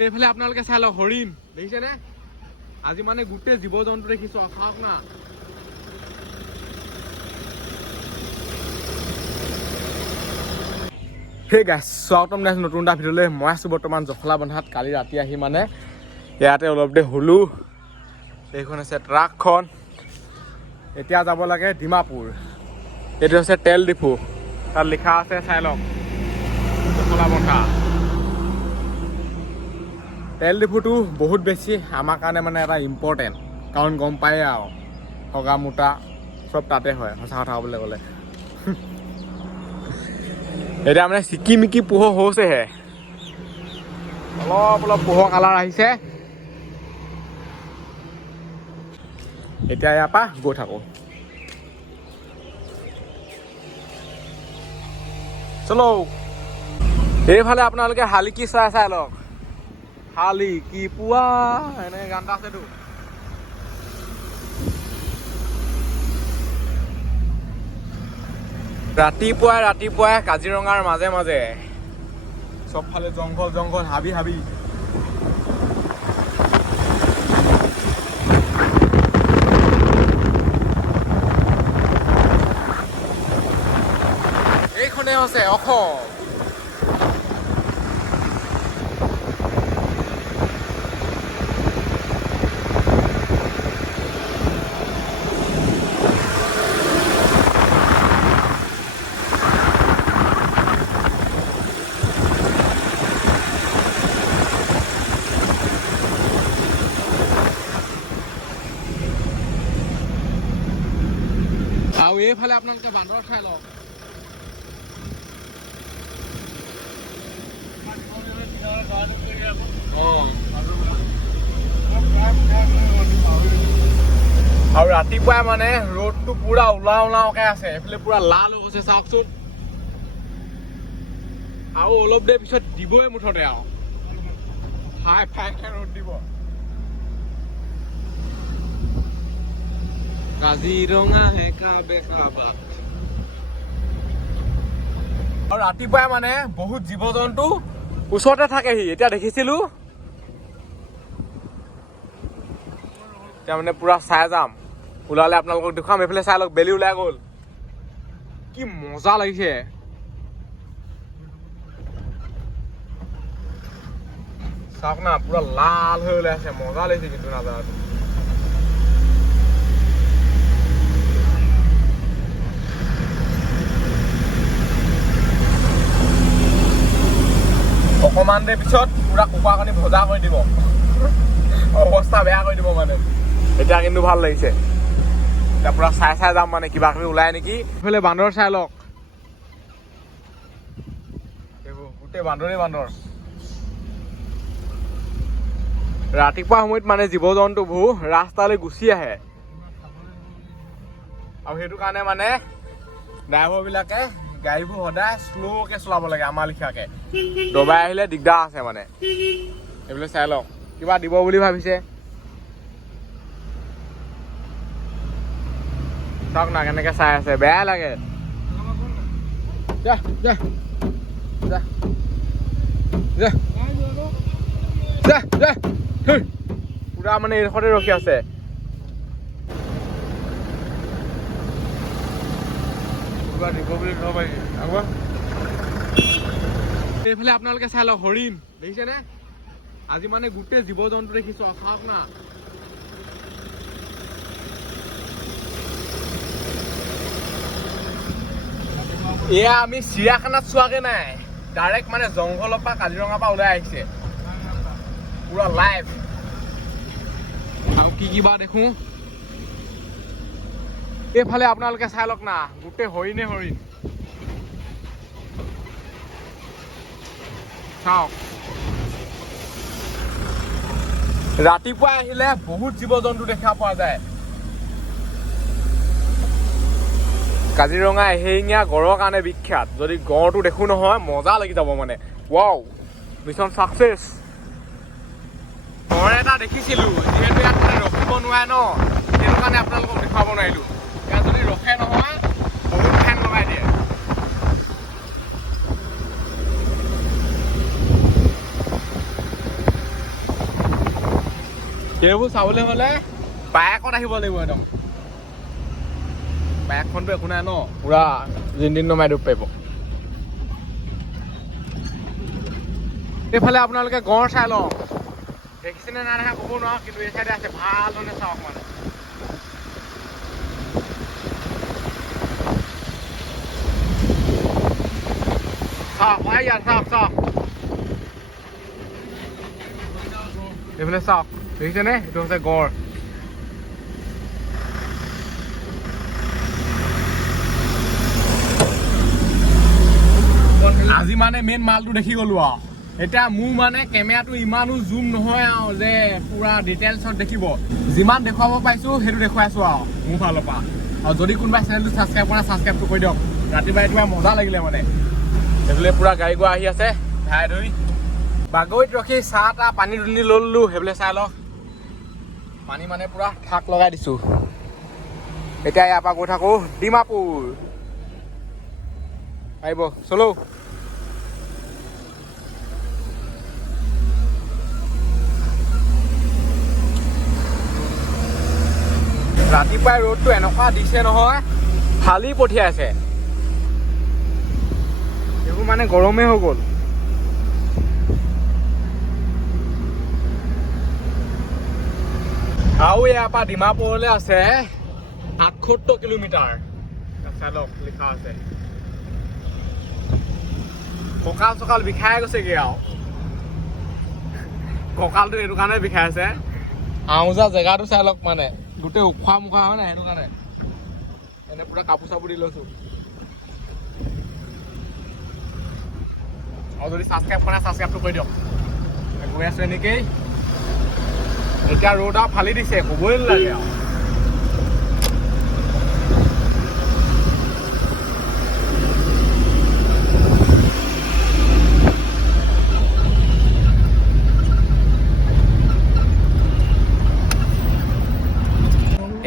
এইফালে আপোনালোকে চাই লওক হৰিণ দেখিছেনে আজি মানে গোটেই জীৱ জন্তু দেখিছো চাওক না হে গাইছ স্বাগতম জনাইছো নতুন এটা ভিডিঅ'লৈ মই আছো বৰ্তমান জখলা বন্ধাত কালি ৰাতি আহি মানে ইয়াতে অলপ দেৰি হলো এইখন আছে ট্ৰাকখন এতিয়া যাব লাগে ডিমাপুৰ এইটো আছে তেল ডিপু তাত লিখা আছে চাই লওক জখলা বন্ধা তেল ডিপুটো বহুত বেছি আমাৰ কাৰণে মানে এটা ইম্পৰ্টেণ্ট কাৰণ গম পায়ে আৰু হগা মোটা চব তাতে হয় সঁচা কথা ক'বলৈ গ'লে এতিয়া মানে চিকিমিকি পোহৰ হৈছেহে অলপ অলপ পোহৰ কালাৰ আহিছে এতিয়া ইয়াৰ পৰা গৈ থাকোঁ চলো এইফালে আপোনালোকে শালিকি চাই লওক শালিকি পুৱা এনেকৈ গান এটা আছেতো ৰাতিপুৱাই কাজিৰঙাৰ মাজে মাজে চবফালে জংঘল হাবি এইখনে হৈছে অসম আৰু এইফালে আপোনালোকে বান্দৰ চাই লওক আৰু ৰাতিপুৱাই মানে ৰ'দটো পুৰা ওলাওকে আছে এইফালে পুৰা লাল হৈ গৈছে চাওকচোন আৰু অলপ দেৰি পিছত দিবই মুঠতে আৰু ফাইকে ৰ'দ দিব কাজিৰঙা আৰু ৰাতিপুৱাই মানে বহুত জীৱ জন্তু ওচৰতে থাকেহি এতিয়া দেখিছিলো এতিয়া মানে পুৰা চাই যাম ওলালে আপোনালোকক দেখুৱাম এইফালে চাই লওক বেলি ওলাই গ'ল কি মজা লাগিছে চাওক না পুৰা লাল হৈ ওলাই আছে মজা লাগিছে কিন্তু নাজানো অকমান দেৰি পিছত পুৰা কুকুৰাকণী ভজা কৰি দিব অৱস্থা বেয়া কৰি দিব মানে এতিয়া কিন্তু ভাল লাগিছে এতিয়া পুৰা চাই যাম মানে কিবা কিবি ওলাই নেকি এইফালে বান্দৰ চাই লওক এইবোৰ গোটেই বান্দৰ ৰাতিপুৱা সময়ত মানে জীৱ জন্তুবোৰ ৰাস্তালৈ গুচি আহে আৰু সেইটো কাৰণে মানে ড্ৰাইভাৰ বিলাকে গাড়ীবোৰ সদায় শ্ল'কে চলাব লাগে আমাৰ লিখাকে দবাই আহিলে দিগদাৰ আছে মানে এইবিলাক চাই লওক কিবা দিব বুলি ভাবিছে চাওক না কেনেকে চাই আছে বেয়া লাগে পুৰা মানে এইডোখৰতে ৰখি আছে এইফালে আপোনালোকে চাই লওক হৰিণ দেখিছেনে আজি মানে গোটেই জীৱ জন্তু দেখিছো চাওক না এয়া আমি চিৰিয়াখানাত চোৱাগে নাই ডাইৰেক্ট মানে জংঘলৰ পৰা কাজিৰঙাৰ পৰা ওলাই আহিছে পুৰা লাইভ আৰু কি বা দেখো এইফালে আপোনালোকে চাই লওক না গোটেই হৰিণ চাওক ৰাতিপুৱাই আহিলে বহুত জীৱ জন্তু দেখা পোৱা যায় কাজিৰঙা এশিঙীয়া গড়ৰ কাৰণে বিখ্যাত যদি গড়টো দেখো নহয় মজা লাগি যাব মানে ৱাও মিছন চাকচেছ গড় এটা দেখিছিলো যিহেতু ইয়াত মানে ৰখিব নোৱাৰে ন সেইটো কাৰণে আপোনালোকক দেখুৱাব নোৱাৰিলো ইয়াত যদি ৰখে নহয় বহুত ফেন লগাই দিয়ে সেইবোৰ চাবলৈ হ'লে বাইকত আহিব লাগিব একদম বাইকখনতো একো নাই ন পুৰা জিন নমাই দিব পাৰিব এইফালে আপোনালোকে গড় চাই লওক দেখিছেনে নাই দেখা ক'ব নোৱাৰো কিন্তু এই চাইডে আছে ভাল ধৰণে চাওক মানে চাওক ইয়াত চাওক এইফালে চাওক দেখিছেনে এইটো হৈছে গড় আজি মানে মেইন মালটো দেখি গলো আৰু এতিয়া মোৰ মানে কেমেৰাটো ইমানো জুম নহয় আৰু যে পুৰা ডিটেইলছত দেখিব যিমান দেখুৱাব পাইছো সেইটো দেখুৱাইছো আৰু মোৰ ফালৰ পৰা আৰু যদি কোনোবাই চেনেলটো ছাবস্ক্ৰাইব কৰা ছাবস্ক্ৰাইবটো কৰি দিয়ক ৰাতিপুৱা এইটো মজা লাগিলে মানে সেইফালে পুৰা গাড়ী গোৱা আহি আছে ধাই ধৰি বাগৰিত ৰখি চাহ তাহ পানী দুনি ললো সেইফালে চাই লওক পানী মানে পুৰা ঠাক লগাই দিছো এতিয়া ইয়াৰ পৰা গৈ থাকো ডিমাপুৰ আহিব চলো ৰাতিপুৱাই ৰ'দটো এনেকুৱা দিছে নহয় ফালি পঠিয়াইছে এইবোৰ মানে গৰমেই হৈ গ'ল আৰু ইয়াৰ পৰা ডিমাপুৰলৈ আছে 78 কিলোমিটাৰ চালক লিখা আছে কঁকাল চকাল বিষাই গৈছেগে আৰু কঁকালটো এইটো কাৰণে বিষাই আছে আউজা জেগাটো চাই লওক মানে গোটেই উখোৱা মুখা হয় নাই সেইটো কাৰণে এনে পুৰা কাপোৰ চাপোৰ দি লৈছো আৰু যদি ছাবস্ক্ৰাইব কৰা ছাবস্ক্ৰাইবটো কৰি দিয়ক গৈ আছো এনেকেই এতিয়া ৰ'দ আৰু ফালি দিছে ক'বই নালাগে আৰু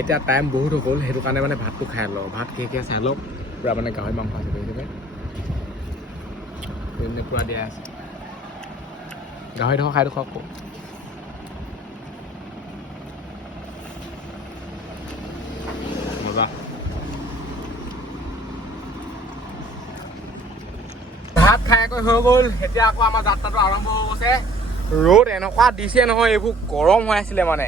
এতিয়া টাইম বহুত হৈ গ'ল সেইটো কাৰণে মানে ভাতটো খাই লওঁ ভাত খেয়ে চাই লওক পুৰা মানে গাহৰি মাংস আছে দেখিছে পুৰা দিয়া আছে গাহৰি ধৰক খাই দেখুৱাওক মজা ভাত খাই হৈ গ'ল এতিয়া আকৌ আমাৰ যাত্ৰাটো আৰম্ভ হৈ গৈছে ৰ'দ এনেকুৱা দিছে নহয় এইবোৰ গৰম হৈ আছিলে মানে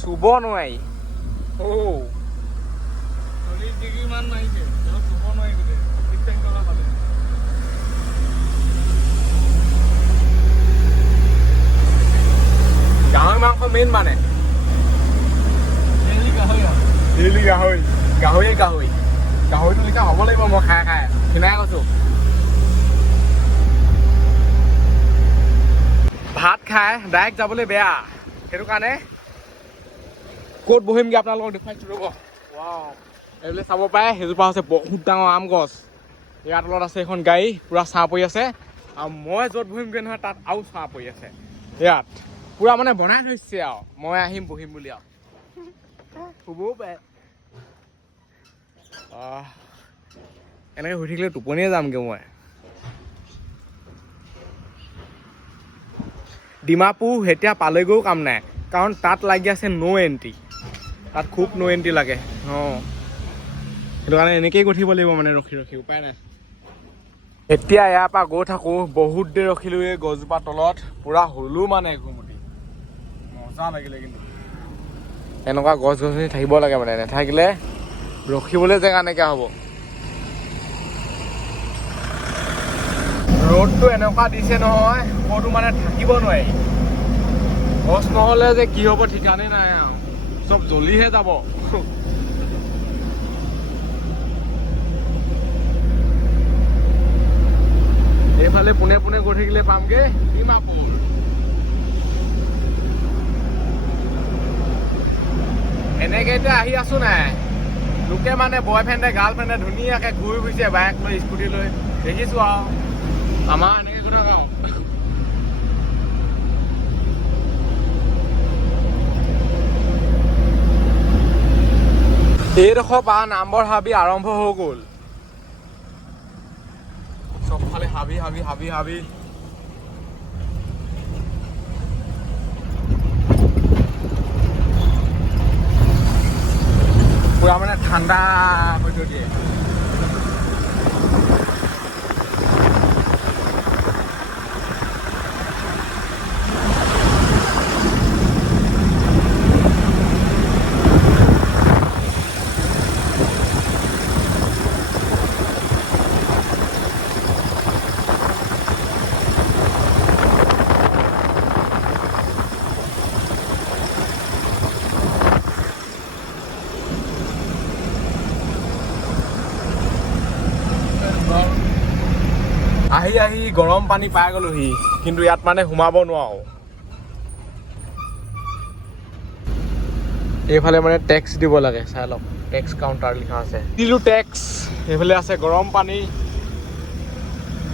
চুব নোৱাৰি Oh. 40 ডিগ্ৰী মান মাৰিছে অলপ চুব নোৱাৰি গোটেই ঠিক টাইম কৰা পালে গাহৰি মাংস মেইন মানে গাহৰিটো লিখা হ'ব লাগিব মই খাই খিনাই কৈছো ভাত খাই ডাইৰেক্ট যাবলৈ বেয়া সেইটো কাৰণে ক'ত বহিমগে আপোনালোকক দেখুৱাইছো ৰ'ব এইফালে চাব পাৰে সেইজোপা হৈছে বহুত ডাঙৰ আম গছ ইয়াৰ তলত আছে এখন গাড়ী পুৰা ছাঁ পৰি আছে আৰু মই য'ত বহিমগৈ নহয় তাত আৰু ছাঁ পৰি আছে ইয়াত পুৰা মানে বনাই থৈছে আৰু মই আহিম বহিম বুলি আৰু শুবও পাৰে এনেকৈ শুই থাকিলে টোপনিয়ে যামগৈ মই ডিমাপুৰ এতিয়া পালেগৈও কাম নাই কাৰণ তাত লাগি আছে ন' এণ্ট্ৰি তাত খুব ন' এণ্ট্ৰি লাগে সেইটো কাৰণে এনেকেই গঠিব লাগিব মানে ৰখি উপায় নাই এতিয়া ইয়াৰ পৰা গৈ থাকোঁ বহুত দেৰি ৰখিলোঁ এই গছজোপা তলত পুৰা হ'লো মানে ঘুমুটি মজা লাগিলে কিন্তু এনেকুৱা গছ গছনি থাকিব লাগে মানে নাথাকিলে ৰখিবলৈ জেগা নাইকিয়া হ'ব ৰ'দটো এনেকুৱা দিছে নহয় ক'তো মানে থাকিব নোৱাৰি গছ নহ'লে যে কি হ'ব ঠিকানেই নাই আৰু চব জ্বলিহে যাব এইফালে পোনে পোনে গৈ থাকিলে পামগে ডিমাপুৰ এনেকে এতিয়া আহি আছো নাই লোকে মানে বয়ফ্ৰেণ্ডে গাৰ্লফ্ৰেণ্ডে ধুনীয়াকে ঘূৰি ফুৰিছে বাইক লৈ স্কুটি লৈ দেখিছো আৰু আমাৰ এনেকে গৈ থাকা এইডোখৰ পৰা নামবৰ হাবি আৰম্ভ হৈ গ'ল চবফালে হাবি হাবি হাবি হাবি ঠাণ্ডা হৈ থৈ দিয়ে। আহি গৰম পানী পাই গ'লোহি, কিন্তু ইয়াত মানে সোমাব নোৱাৰো। এইফালে মানে টেক্স দিব লাগে, চাই লওক টেক্স কাউণ্টাৰ লিখা আছে, দিলো টেক্স। এইফালে আছে গৰম পানী।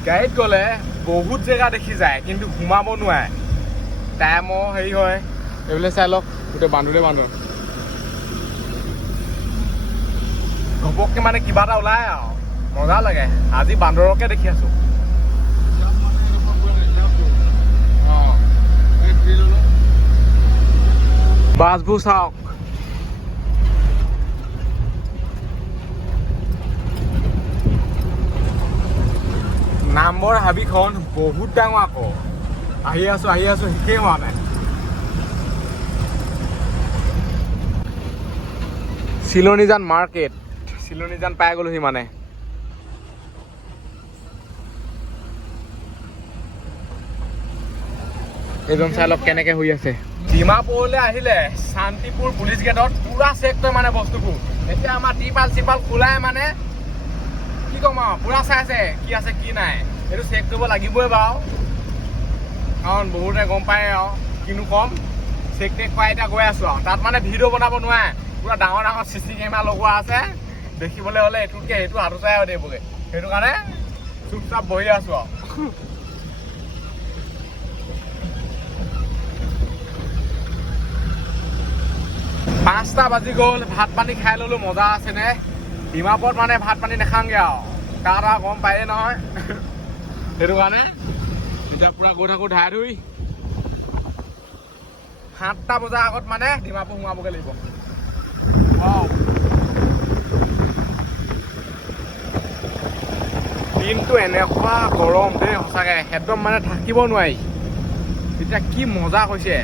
গাড়ীত গ'লে বহুত জেগা দেখি যায়, কিন্তু সোমাব নোৱাৰে, টাইমো হেৰি হয়। এইফালে চাই লওক গোটেই বান্দৰে বান্দৰ, ঘপককে মানে কিবা এটা ওলাই আৰু মজা লাগে। আজি বান্দৰকে দেখি আছো। বাছবোৰ চাওক, নামবৰ হাবিখন বহুত ডাঙৰ আকৌ। আহি আছো শেষেই হোৱা নাই। চিলনীজান মাৰ্কেট, চিলনীজান পাই গ'লোহি মানে। এইজন চাই লওক কেনেকে শুই আছে। ডিমাপুৰলৈ আহিলে শান্তিপুৰ পুলিচ গেটত পুৰা চেক কৰে মানে বস্তুবোৰ। এতিয়া আমাৰ টিপাল চিপাল খোলাই মানে কি ক'ম আৰু, পুৰা চাইছে কি আছে কি নাই। এইটো চেক কৰিব লাগিবই বাৰু, কাৰণ বহুতে গম পায় আৰু কিনো কম। চেক টেক কৰাই এতিয়া গৈ আছো আৰু। তাত মানে ভিডিঅ' বনাব নোৱাৰে, পুৰা ডাঙৰ ডাঙৰ CC কেমেৰা লগোৱা আছে। দেখিবলৈ হ'লে এইটোতকৈ সেইটো হাতো চাই হৈ থাকিবগৈ। সেইটো কাৰণে চুপচাপ বহি আছো আৰু। 5টা বাজি গ'ল, ভাত পানী খাই ল'লো। মজা আছেনে ডিমাপুৰত মানে ভাত পানী নাখাওঁগৈ আৰু, তাৰ গম পায়েই নহয়। সেইটো কাৰণে এতিয়া পুৰা গৈ থাকোঁ ধাই ধুই। 7টা বজাৰ আগত মানে ডিমাপুৰ সোমাবগৈ লাগিব। দিনটো এনেকুৱা গৰম দেই, সঁচাকৈ একদম মানে থাকিব নোৱাৰি। এতিয়া কি মজা হৈছে।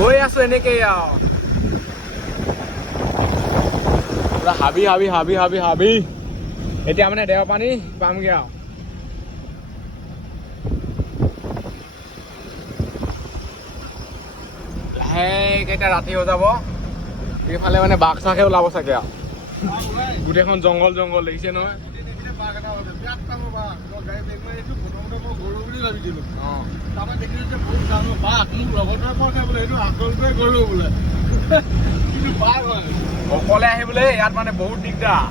গৈ আছো এনেকেই আৰু, পুৰা হাবি হাবি হাবি হাবি হাবি। এতিয়া মানে দেওপানী পামগৈ আৰু। লাহেকৈ এতিয়া ৰাতি হৈ যাব। এইফালে মানে বাঘ চাঘে ওলাব চাগে আৰু। গোটেইখন জংঘল জংঘল দেখিছে নহয়। অকলে আহিবলৈ ইয়াত মানে বহুত দিগদাৰ।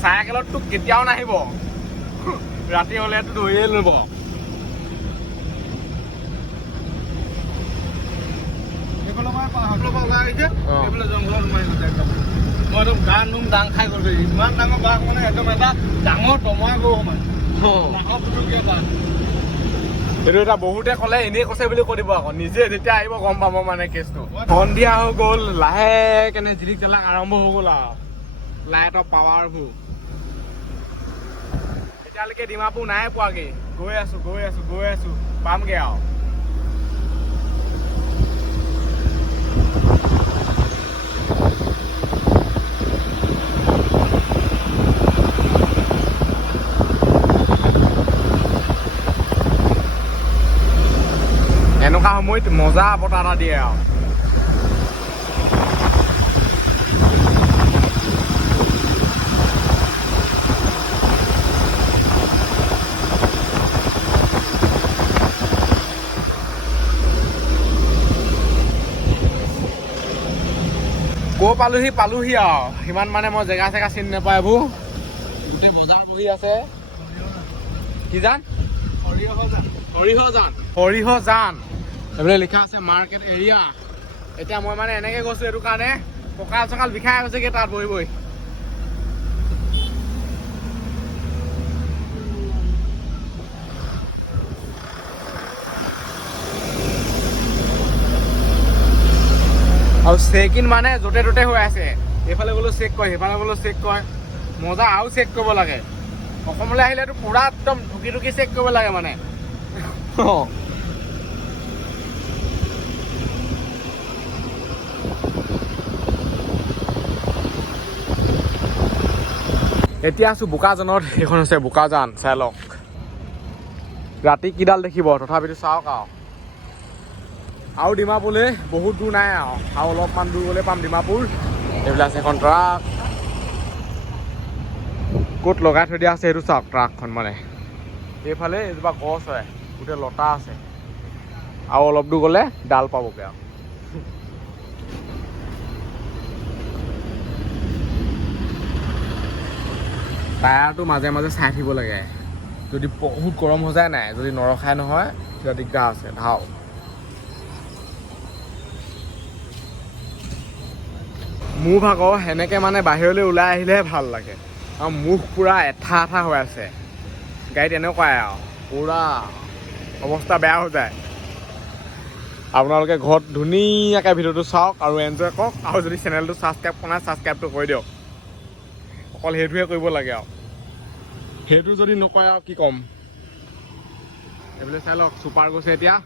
চাইকেলততো কেতিয়াও নাহিব, ৰাতি হ'লেতো ধৰিয়ে ল'ব। মই একদম গা নুম দাং খাই গ'লো। ইমান ডাঙৰ বাঘ মানে, একদম এটা ডাঙৰ টমা গৰু মানে। সেইটো এটা বহুতে ক'লে এনেই কৈছে বুলি কৈ দিব আকৌ, নিজে যেতিয়া আহিব গম পাব মানে কেছটো। সন্ধিয়া হৈ গ'ল, লাহে কেনে জিলিক জালাক আৰম্ভ হৈ গ'ল আৰু লাইটৰ পাৱাৰবোৰ। এতিয়ালৈকে ডিমাপুৰ নাই পোৱাগৈ। গৈ আছো পামগৈ আৰু। এনেকুৱা সময়ত মজা বতাহ এটা দিয়ে আৰু। কৈ পালোহি আৰু। সিমান মানে মই জেগা চেগা চিনি নাপায় এইবোৰ। গোটেই বজাৰ বহি আছে। কি জান? সৰিয়হজান। এইফালে লিখা আছে মাৰ্কেট এৰিয়া। এতিয়া মই মানে এনেকে গৈছো, এইটো কাৰণে কঁকাল চকাল বিষাই গৈছেগে তাত বহি বহি। আৰু চেক ইন মানে য'তে ত'তে হৈ আছে। এইফালে গ'লেও চেক কৰে, সেইফালে গ'লেও চেক কৰে। মজা, আৰু চেক কৰিব লাগে। অসমলৈ আহিলেতো পুৰা একদম ঢুকি ঢুকি চেক কৰিব লাগে মানে। এতিয়া আছোঁ বোকাজানত। সেইখন হৈছে বোকাজান, চাই লওক। ৰাতি কিডাল দেখিব, তথাপিতো চাওক আৰু ডিমাপুৰলৈ বহুত দূৰ নাই আৰু অলপমান দূৰ গ'লে পাম ডিমাপুৰ। এইবিলাক আছে এখন ট্ৰাক, ক'ত লগাই থৈ দিয়া আছে সেইটো চাওক ট্ৰাকখন মানে। এইফালে এজোপা গছ হয়, গোটেই লতা আছে, আৰু অলপ দূৰ গ'লে ডাল পাবগৈ আৰু। টায়াৰটো মাজে মাজে চাই থাকিব লাগে, যদি বহুত গৰম হৈ যায় নাই, যদি নৰখাই নহয় তেতিয়া দিগদাৰ আছে। ধাও মুখ আকৌ সেনেকৈ মানে বাহিৰলৈ ওলাই আহিলেহে ভাল লাগে, আৰু মুখ পূৰা এঠা এঠা হৈ আছে গাড়ীত, এনেকুৱাই আৰু পূৰা অৱস্থা বেয়া হৈ যায়। আপোনালোকে ঘৰত ধুনীয়াকৈ ভিডিঅ'টো চাওক আৰু এনজয় কৰক, আৰু যদি চেনেলটো ছাবস্ক্ৰাইব কৰা নাই ছাবস্ক্ৰাইবটো কৰি দিয়ক। অকল সেইটোৱে কৰিব লাগে আৰু, সেইটো যদি নকৰে আৰু কি ক'ম। এইফালে চাই লওক, চুপাৰ গৈছে এতিয়া।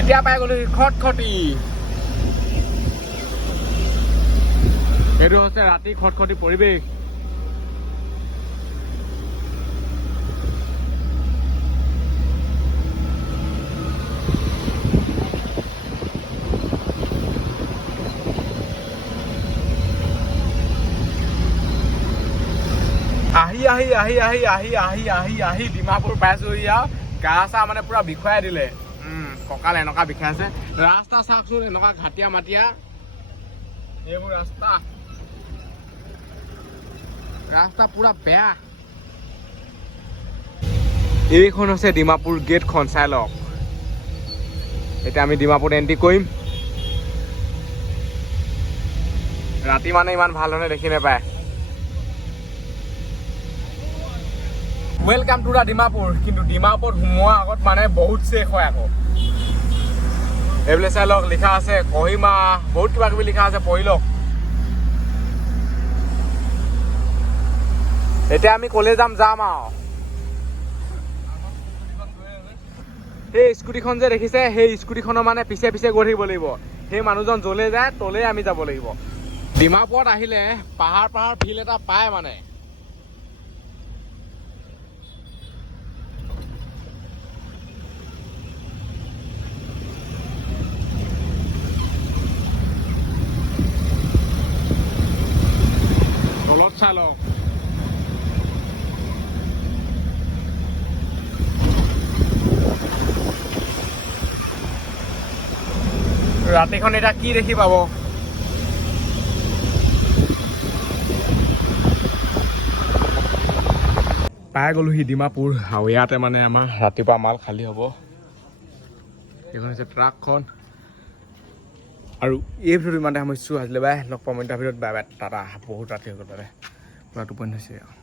এতিয়া পাই গ'লো খটখটি। এইটো হৈছে ৰাতি খটখটি পৰিৱেশ। আহি ডিমাপুৰ পাইছোহি আৰু গা চা মানে পুৰা বিষুৱাই দিলে। কঁকাল এনেকুৱা বিষাইছে। ৰাস্তা চাওকচোন, এনেকুৱা ঘাটিয়া মাটিয়া এইবোৰ ৰাস্তা পুৰা বেয়া। এইখন হৈছে ডিমাপুৰ গেটখন, চাই লওক। এতিয়া আমি ডিমাপুৰত এণ্ট্ৰি কৰিম। ৰাতি মানে ইমান ভাল ধৰণে দেখি নাপায়। Welcome to the Dimapur. কিন্তু ডিমাপুৰত সোমোৱাৰ আগত মানে বহুত চেক হয় আকৌ। এইবোলে চাই লওক, লিখা আছে কহিমা, বহুত কিবা কিবি লিখা আছে, পঢ়ি লওক। এতিয়া আমি কলে যাম আৰু সেই স্কুটিখন যে দেখিছে, সেই স্কুটিখনৰ মানে পিছে পিছে গৈ থাকিব লাগিব। সেই মানুহজন যলে যায় তলে আমি যাব লাগিব। ডিমাপুৰত আহিলে পাহাৰ ফিল এটা পায় মানে। তলত চাই লওক, ৰাতিখন এতিয়া কি দেখি পাব। পাই গ'লোহি ডিমাপুৰ, আৰু ইয়াতে মানে আমাৰ ৰাতিপুৱা মাল খালী হ'ব। এইখন হৈছে ট্ৰাকখন। আৰু এই ভিডিঅ'টো ইমানতে সামৰিছোঁ। আজিলৈ বাই, লগ পাম এটা ভিডিঅ'ত। Bye bye, Tata. বহুত ৰাতি হৈ গ'ল, পুৰা টোপনি হৈছে আৰু।